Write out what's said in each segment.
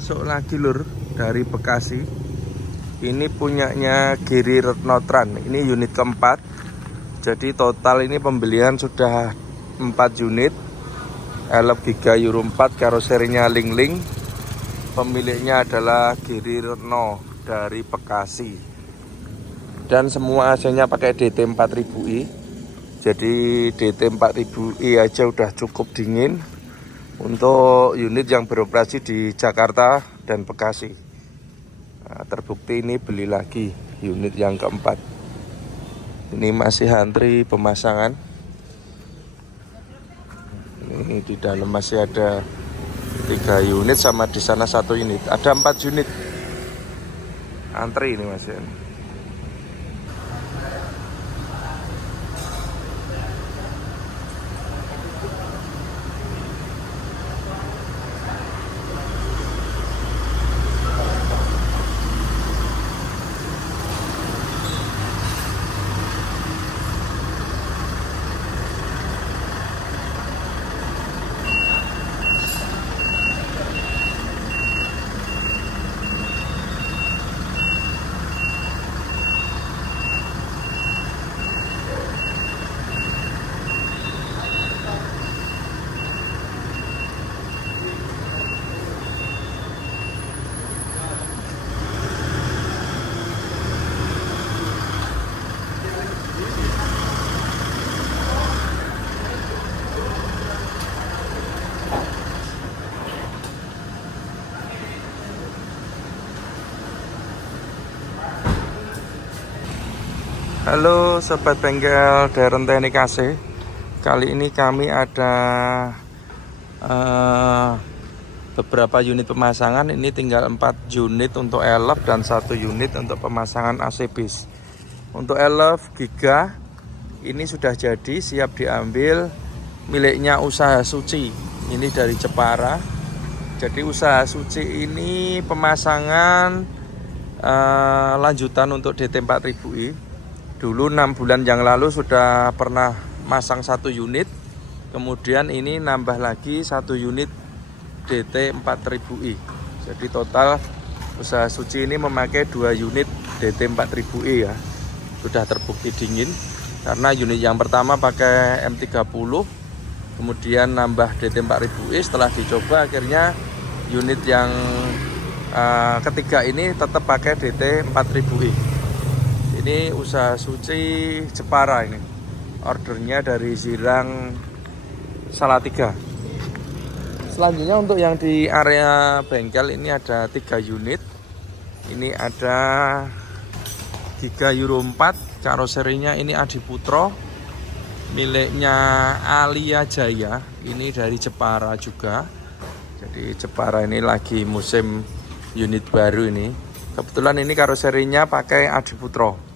Masuk lagi lur dari Bekasi. Ini punyanya Giri Retnotran. Ini unit keempat. Jadi total ini pembelian sudah 4 unit. Elf Giga Euro 4 karoserinya Ling Ling. Pemiliknya adalah Giri Retno dari Bekasi. Dan semua AC-nya pakai DT 4000i. Jadi DT 4000i aja udah cukup dingin untuk unit yang beroperasi di Jakarta dan Bekasi. Nah, terbukti ini beli lagi unit yang keempat. Ini masih antri pemasangan. Ini di dalam masih ada 3 unit sama di sana 1 unit. Ada 4 unit antri ini masih. Halo sobat bengkel Deren Teknik AC. Kali ini kami ada beberapa unit pemasangan. Ini tinggal 4 unit untuk Elf dan 1 unit untuk pemasangan AC bis. Untuk Elf Giga ini sudah jadi, siap diambil, miliknya Usaha Suci. Ini dari Jepara. Jadi Usaha Suci ini pemasangan lanjutan untuk DT 4000i. Dulu 6 bulan yang lalu sudah pernah masang 1 unit. Kemudian ini nambah lagi 1 unit DT 4000i. Jadi total Usaha Suci ini memakai 2 unit DT 4000i ya. Sudah terbukti dingin. Karena unit yang pertama pakai M30. Kemudian nambah DT 4000i. Setelah dicoba akhirnya unit yang ketiga ini tetap pakai DT 4000i. Ini Usaha Suci Jepara ini. Ordernya dari Zirang Salatiga. Selanjutnya untuk yang di area bengkel ini ada 3 unit. Ini ada Giga Euro 4, karoserinya ini Adiputro, miliknya Alia Jaya. Ini dari Jepara juga. Jadi Jepara ini lagi musim unit baru ini. Kebetulan ini karoserinya pakai Adiputro.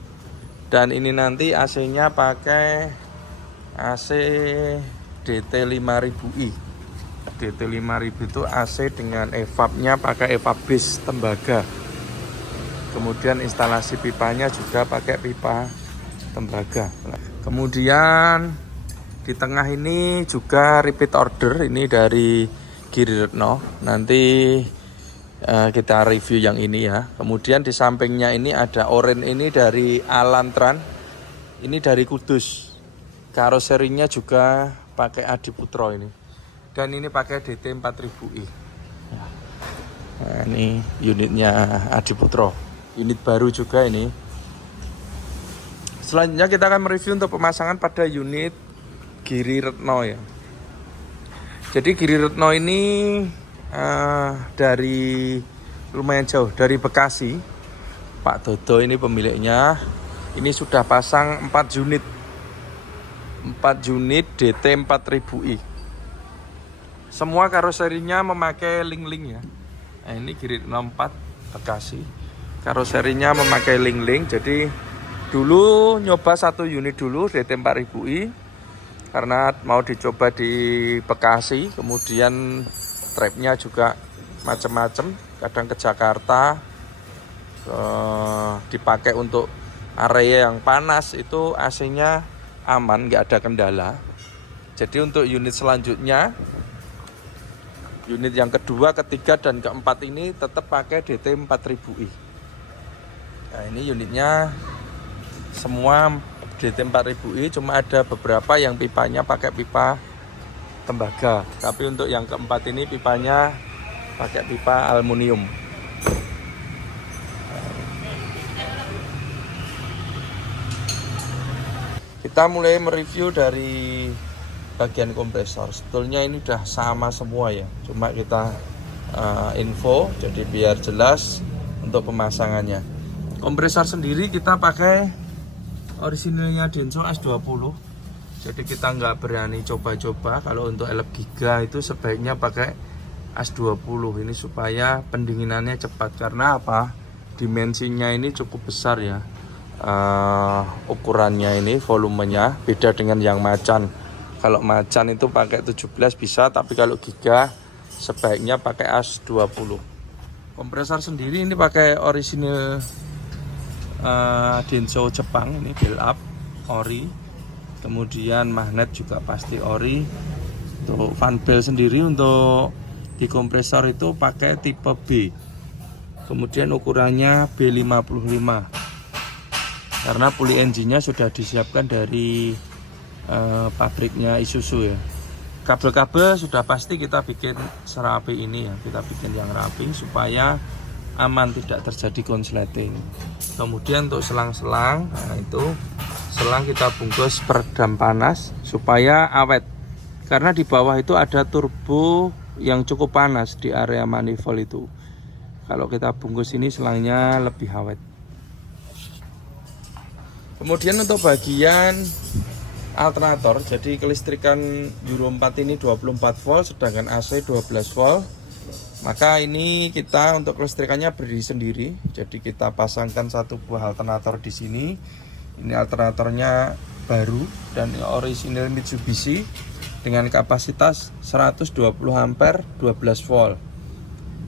Dan ini nanti AC-nya pakai AC DT 5000i. DT 5000 itu AC dengan evapnya pakai evap bis tembaga. Kemudian instalasi pipanya juga pakai pipa tembaga. Kemudian di tengah ini juga repeat order, ini dari Giri Retno. Nanti kita review yang ini ya. Kemudian di sampingnya ini ada orange, ini dari Alantran. Ini dari Kudus. Karoserinya juga pakai Adiputro ini. Dan ini pakai DT 4000i. Nah, ini unitnya Adiputro. Unit baru juga ini. Selanjutnya kita akan mereview untuk pemasangan pada unit Giri Retno ya. Jadi Giri Retno ini dari lumayan jauh, dari Bekasi. Pak Dodo ini pemiliknya. Ini sudah pasang 4 unit. 4 unit DT 4000i. Semua karoserinya memakai Ling Ling ya. Nah, ini Giri Retno 4 Bekasi. Karoserinya memakai Ling Ling. Jadi dulu nyoba 1 unit dulu DT 4000i karena mau dicoba di Bekasi. Kemudian trapnya juga macam-macam, kadang ke Jakarta dipakai untuk area yang panas, itu AC-nya aman, nggak ada kendala. Jadi untuk unit selanjutnya Unit yang kedua, ketiga, dan keempat ini tetap pakai DT 4000i. Nah, ini unitnya semua DT 4000i, cuma ada beberapa yang pipanya pakai pipa tembaga. Tapi untuk yang keempat ini pipanya pakai pipa aluminium. Kita mulai mereview dari bagian kompresor. Sebetulnya ini udah sama semua ya, cuma kita info jadi biar jelas untuk pemasangannya. Kompresor sendiri kita pakai orisinilnya Denso S20. Jadi kita nggak berani coba-coba. Kalau untuk elep giga itu sebaiknya pakai S20 ini supaya pendinginannya cepat. Karena apa? Dimensinya ini cukup besar ya. Ukurannya ini, volumenya beda dengan yang macan. Kalau macan itu pakai 17 bisa, tapi kalau giga sebaiknya pakai S20. Kompresor sendiri ini pakai orisinil Denso Jepang, ini build up ori. Kemudian magnet juga pasti ori. Untuk fan bell sendiri untuk di kompresor itu pakai tipe B. Kemudian ukurannya B55. Karena puli engine-nya sudah disiapkan dari pabriknya Isuzu ya. Kabel-kabel sudah pasti kita bikin serapi ini ya. Kita bikin yang rapi supaya aman, tidak terjadi konsleting. Kemudian untuk selang-selang, nah itu selang kita bungkus peredam panas supaya awet. Karena di bawah itu ada turbo yang cukup panas di area manifold itu. Kalau kita bungkus ini selangnya lebih awet. Kemudian untuk bagian alternator, jadi kelistrikan Euro 4 ini 24 volt, sedangkan AC 12 volt. Maka ini kita untuk kelistrikannya berdiri sendiri. Jadi kita pasangkan satu buah alternator di sini. Ini alternatornya baru dan orisinil Mitsubishi dengan kapasitas 120 ampere 12 volt.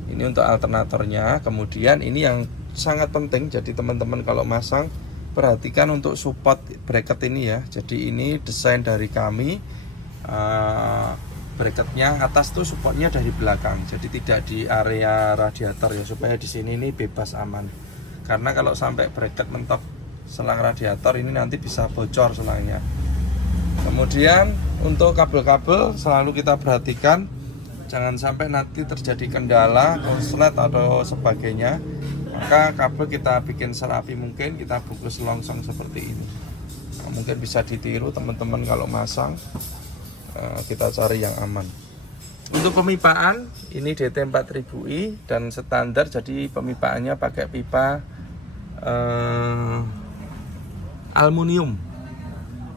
Ini untuk alternatornya. Kemudian ini yang sangat penting, jadi teman-teman kalau masang perhatikan untuk support bracket ini ya. Jadi ini desain dari kami, bracketnya atas tuh supportnya dari belakang, jadi tidak di area radiator ya, supaya di sini ini bebas aman. Karena kalau sampai bracket mentok selang radiator ini nanti bisa bocor selangnya. Kemudian untuk kabel-kabel selalu kita perhatikan jangan sampai nanti terjadi kendala, konslet atau sebagainya. Maka kabel kita bikin serapi mungkin, kita bungkus longsong seperti ini. Nah, mungkin bisa ditiru teman-teman kalau masang. Kita cari yang aman. Untuk pemipaan ini DT 4000i dan standar, jadi pemipaannya pakai pipa aluminium.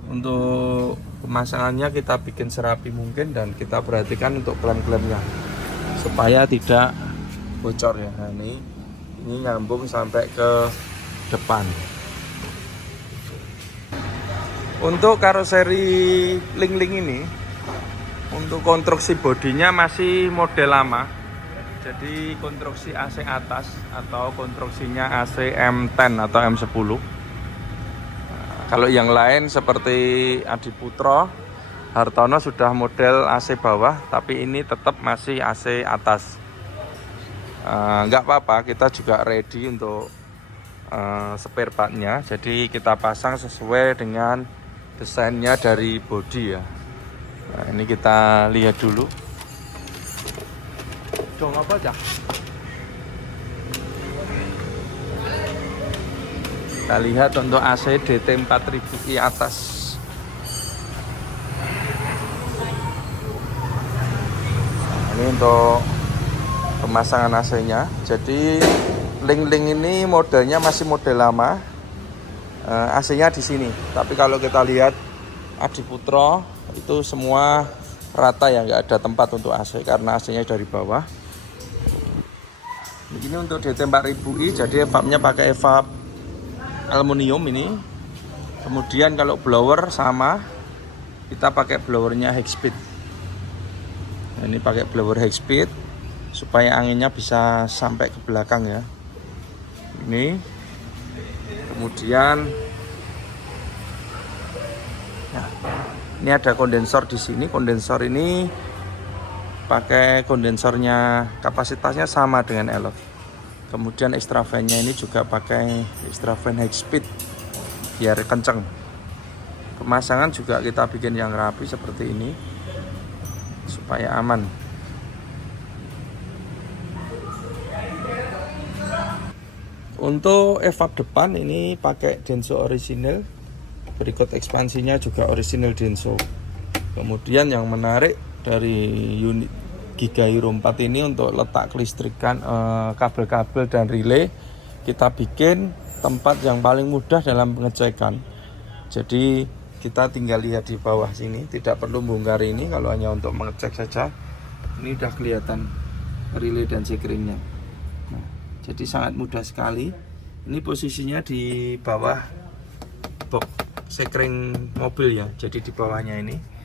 Untuk pemasangannya kita bikin serapi mungkin dan kita perhatikan untuk klem-klemnya supaya tidak bocor ya. Nah, ini nyambung sampai ke depan. Untuk karoseri Ling-Ling ini, untuk konstruksi bodinya masih model lama. Jadi konstruksi AC atas atau konstruksinya AC M10 atau M10. Kalau yang lain seperti Adiputro, Hartono sudah model AC bawah, tapi ini tetap masih AC atas. Nggak apa-apa, kita juga ready untuk spare partnya. Jadi kita pasang sesuai dengan desainnya dari body ya. Nah, ini kita lihat dulu. Dong apa aja? Kita lihat untuk AC DT 4000i atas. Nah, ini untuk pemasangan AC-nya. Jadi Ling-Ling ini modelnya masih model lama. AC-nya di sini. Tapi kalau kita lihat Adiputro itu semua rata ya, nggak ada tempat untuk AC karena AC-nya dari bawah. Ini untuk DT 4000i, jadi evapnya pakai evap aluminium ini. Kemudian kalau blower sama, kita pakai blowernya high speed. Nah, ini pakai blower high speed supaya anginnya bisa sampai ke belakang ya. Ini kemudian nah, ini ada kondensor di sini. Kondensor ini pakai kondensornya, kapasitasnya sama dengan Elf. Kemudian extra fan-nya ini juga pakai extra fan high speed biar kenceng. Pemasangan juga kita bikin yang rapi seperti ini supaya aman. Untuk evap depan ini pakai Denso original. Berikut ekspansinya juga original Denso. Kemudian yang menarik dari unit Giga Euro 4 ini untuk letak kelistrikan kabel-kabel dan relay, kita bikin tempat yang paling mudah dalam pengecekan. Jadi kita tinggal lihat di bawah sini, tidak perlu bongkar ini, kalau hanya untuk mengecek saja. Ini udah kelihatan relay dan sekringnya. Nah, jadi sangat mudah sekali. Ini posisinya di bawah box sekring mobil ya. Jadi di bawahnya ini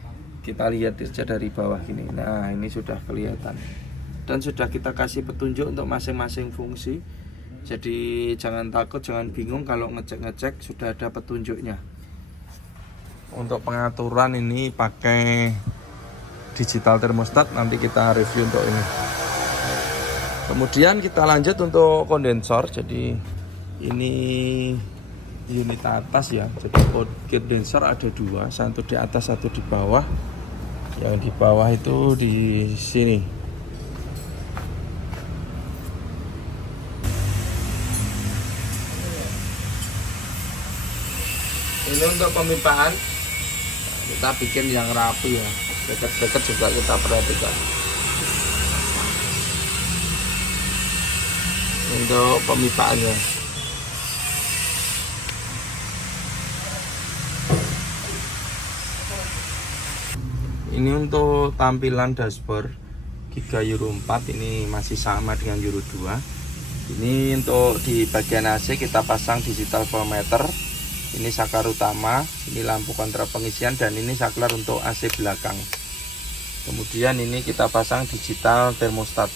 kita lihat saja dari bawah gini. Nah, ini sudah kelihatan. Dan sudah kita kasih petunjuk untuk masing-masing fungsi. Jadi jangan takut, jangan bingung kalau ngecek-ngecek, sudah ada petunjuknya. Untuk pengaturan ini pakai digital thermostat, nanti kita review untuk ini. Kemudian kita lanjut untuk kondensor. Jadi ini unit atas ya. Jadi kondensor ada dua, satu di atas, satu di bawah. Yang di bawah itu di sini. Ini untuk pemipaan kita bikin yang rapi ya. Dekat-dekat juga kita perhatikan. Untuk pemipaannya. Ini untuk tampilan dashboard Giga Euro 4 ini masih sama dengan Euro 2. Ini untuk di bagian AC kita pasang digital voltmeter. Ini saklar utama, ini lampu kontra pengisian, dan ini saklar untuk AC belakang. Kemudian ini kita pasang digital thermostat.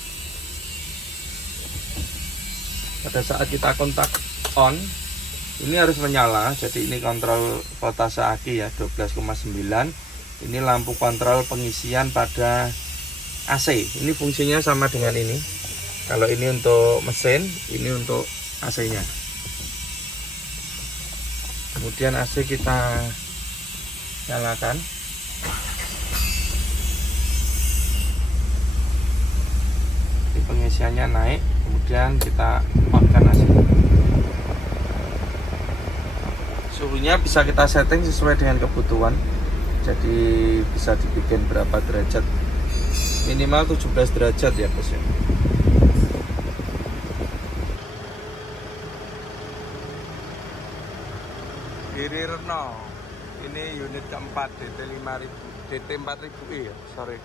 Pada saat kita kontak on, ini harus menyala. Jadi ini kontrol voltase aki ya, 12,9. Ini lampu kontrol pengisian pada AC. Ini fungsinya sama dengan ini. Kalau ini untuk mesin, ini untuk AC-nya. Kemudian AC kita nyalakan. Di pengisiannya naik, kemudian kita on-kan AC. Suhunya bisa kita setting sesuai dengan kebutuhan. Jadi bisa dibikin berapa derajat, minimal 17 derajat ya bos ya. Giri Reno, ini unit keempat DT 4000, DT 4000 ya, sorry.